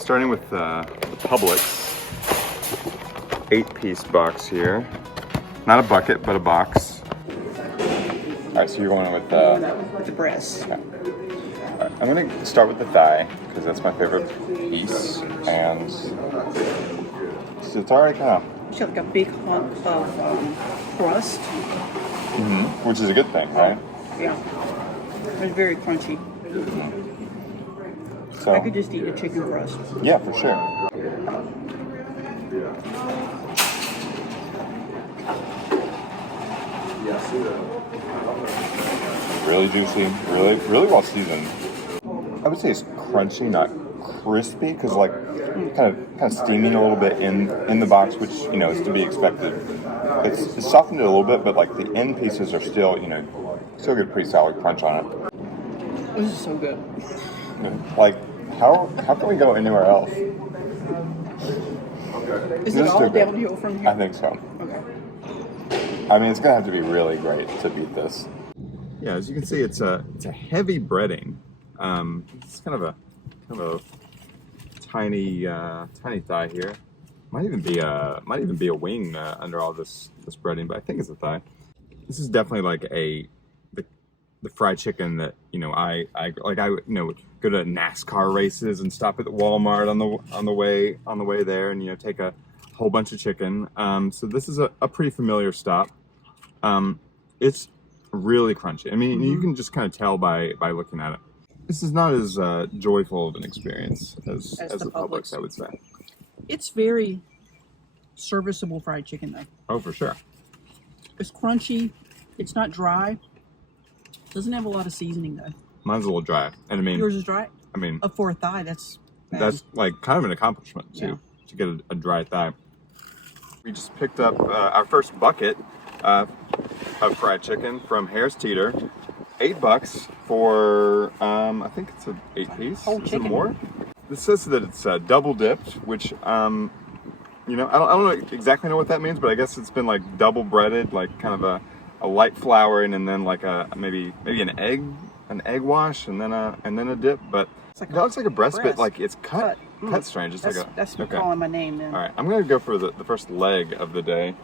starting with the Publix 8-piece box here. Not a bucket, but a box. All right, so you're going with the breast. Okay. All right, I'm gonna start with the thigh because that's my favorite piece, and so it's already kind of. It's got like a big hunk of crust. Which is a good thing, right? Yeah, it's very crunchy. So I could just eat the chicken crust. yeah, for sure. Really juicy, really well seasoned. I would say it's crunchy, not crispy, because like kind of steaming a little bit in the box, which is to be expected. It's softened it a little bit, but like the end pieces are still still get pretty solid crunch on it. This is so good. Like how can we go anywhere else? Is it all downhill from here? I think so. Okay. I mean, it's gonna have to be really great to beat this. Yeah, as you can see, it's a heavy breading. It's kind of a tiny thigh here. Might even be a wing under all this breading, but I think it's a thigh. This is definitely like the fried chicken that I would go to NASCAR races and stop at the Walmart on the way there and take a whole bunch of chicken. So this is a pretty familiar stop. It's really crunchy. I mean, you can just kind of tell by looking at it. This is not as joyful of an experience as the Publix, I would say. It's very serviceable fried chicken, though. Oh, for sure. It's crunchy. It's not dry. Doesn't have a lot of seasoning, though. Mine's a little dry. And I mean... Yours is dry? I mean... For a thigh, that's bad. That's like kind of an accomplishment, too, to get a dry thigh. We just picked up our first bucket of fried chicken from Harris Teeter. $8 for, I think it's an 8-piece. Whole chicken. More. This says that it's double dipped, which, I don't exactly know what that means, but I guess it's been like double breaded, like kind of a light flouring, and then like maybe an egg wash, and then a dip. But that looks like a breast, but like it's cut strange. It's that's calling my name then. All right, I'm gonna go for the first leg of the day.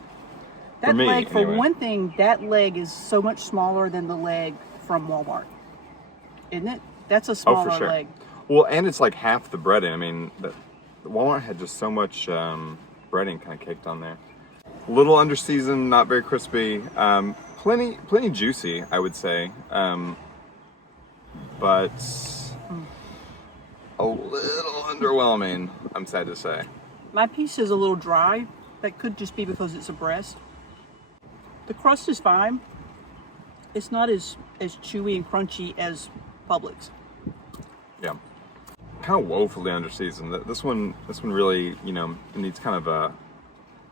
That leg, for one thing, that leg is so much smaller than the leg from Walmart, isn't it? That's a smaller leg. Well, and it's like half the breading. I mean, the Walmart had just so much breading kind of caked on there. A little under seasoned, not very crispy. Plenty juicy, I would say. But a little underwhelming, I'm sad to say. My piece is a little dry. That could just be because it's a breast. The crust is fine. It's not as chewy and crunchy as Publix. Yeah, kind of woefully underseasoned. This one really, needs kind of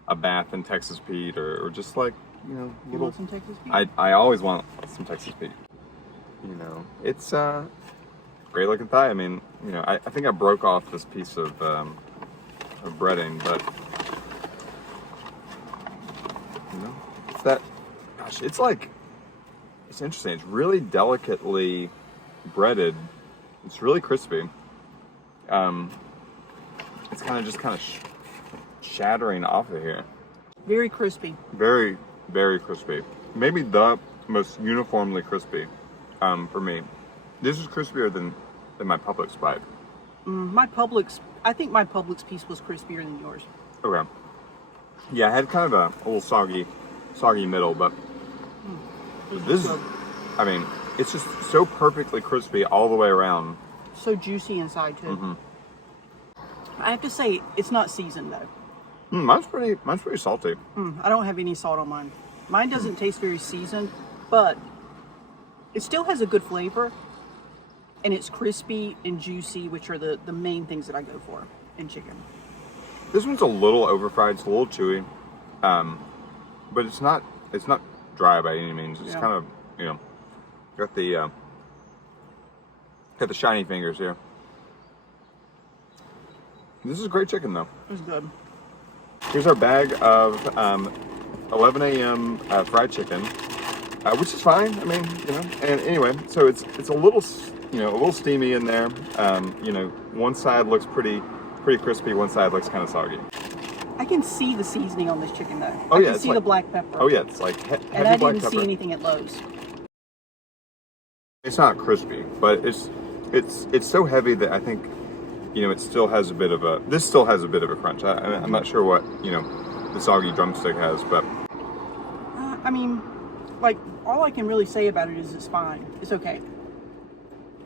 a bath in Texas Pete or just like, You want some Texas Pete? I always want some Texas Pete. It's great looking thigh. I mean, I think I broke off this piece of breading, but it's that. Gosh, it's interesting. It's really delicately breaded. It's really crispy. It's kind of shattering off of here. Very crispy. Very, very crispy. Maybe the most uniformly crispy for me. This is crispier than my Publix bite. I think my Publix piece was crispier than yours. Okay. Yeah, I had kind of a little soggy middle, but this is, I mean, it's just so perfectly crispy all the way around. So juicy inside too. I have to say, it's not seasoned though. Mine's pretty salty. I don't have any salt on mine. Mine doesn't taste very seasoned, but it still has a good flavor, and it's crispy and juicy, which are the main things that I go for in chicken. This one's a little overfried. It's a little chewy, but it's not dry by any means. It's kind of got the shiny fingers here. This is great chicken though. It's good. Here's our bag of 11 a.m. Fried chicken, which is fine. I mean, and anyway, so it's a little steamy in there. One side looks pretty pretty crispy. One side looks kind of soggy. I can see the seasoning on this chicken though. Oh, I yeah, can it's see like- the black pepper. Oh yeah, it's like heavy And I black didn't pepper. see anything at Lowe's. It's not crispy, but it's so heavy that I think, you know, it still has a bit of a. This still has a bit of a crunch. I'm not sure what, you know, the soggy drumstick has, but I mean, like, all I can really say about it is it's fine. It's okay.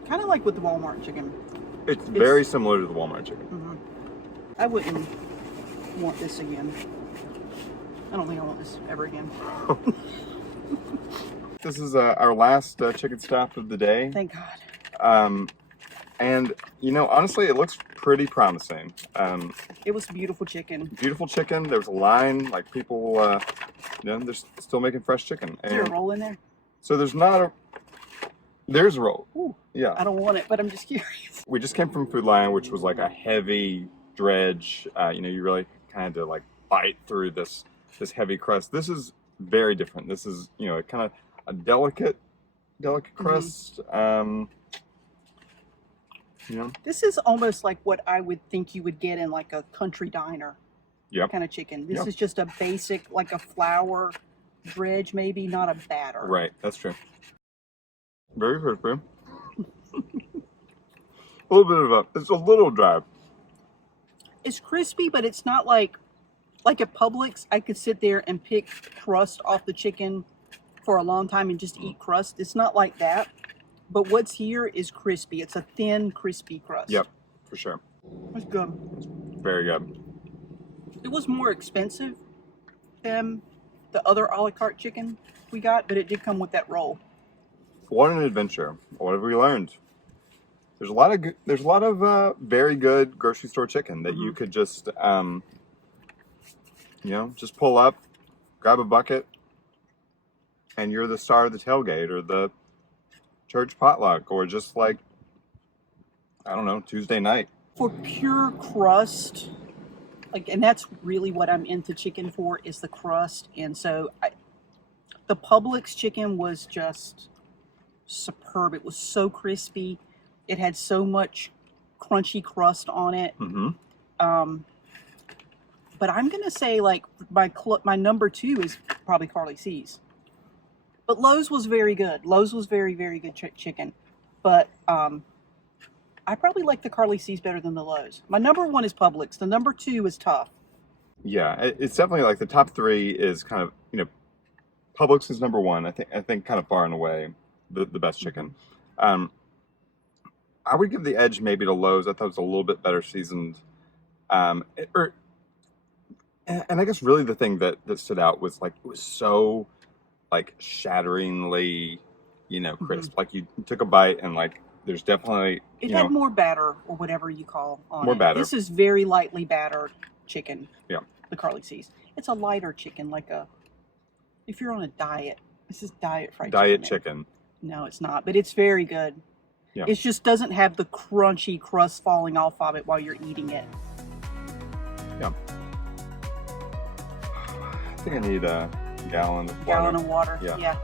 Kind of like with the Walmart chicken. it's very similar to the Walmart chicken. I wouldn't want this again. I don't think I want this ever again. This is our last chicken stop of the day. Thank God. And, you know, honestly, it looks pretty promising. It was beautiful chicken. Beautiful chicken. There was a line, like people, you know, they're still making fresh chicken. Is there a And roll in there? so there's not a, there's a roll. Ooh, Yeah. I don't want it, but I'm just curious. We just came from Food Lion, which was like a heavy dredge. You know, you really kind of had to like bite through this heavy crust. This is very different. This is, you know, kind of a delicate crust. You know, This is almost like what I would think you would get in like a country diner yep. kind of chicken. This Yep. is just a basic, like a flour dredge, maybe, not a batter. Right, that's true. Very crispy. A little bit of a, it's a little dry. It's crispy, but it's not like at Publix, I could sit there and pick crust off the chicken for a long time and just eat crust. It's not like that. But what's here is crispy. It's a thin, crispy crust. Yep, for sure. It's good. Very good. It was more expensive than the other a la carte chicken we got, but it did come with that roll. What an adventure! What have we learned? There's a lot of very good grocery store chicken that you could just, you know, just pull up, grab a bucket, and you're the star of the tailgate or the church potluck, or just like, I don't know, Tuesday night. For pure crust, like, and that's really what I'm into chicken for, is the crust. And so the Publix chicken was just superb. It was so crispy. It had so much crunchy crust on it. But I'm gonna say, like, my number 2 is probably Carly C's. But Lowe's was very good. Lowe's was very, very good chicken. But I probably like the Carly C's better than the Lowe's. My number 1 is Publix. The number 2 is tough. Yeah, it's definitely like the top 3 is kind of, you know, Publix is number 1. I think kind of far and away the best chicken. I would give the edge maybe to Lowe's. I thought it was a little bit better seasoned. And I guess really the thing that stood out was like, it was so like shatteringly, you know, crisp. Like you took a bite and like there's definitely, It had more batter, or whatever you call on More it. batter. This is very lightly battered chicken. Yeah. The Carly C's. It's a lighter chicken, like if you're on a diet. This is diet fried diet chicken. chicken. No, it's not, but it's very good. Yeah. It just doesn't have the crunchy crust falling off of it while you're eating it. Yeah. I think I need a gallon of water. Gallon of water. Yeah. Yeah.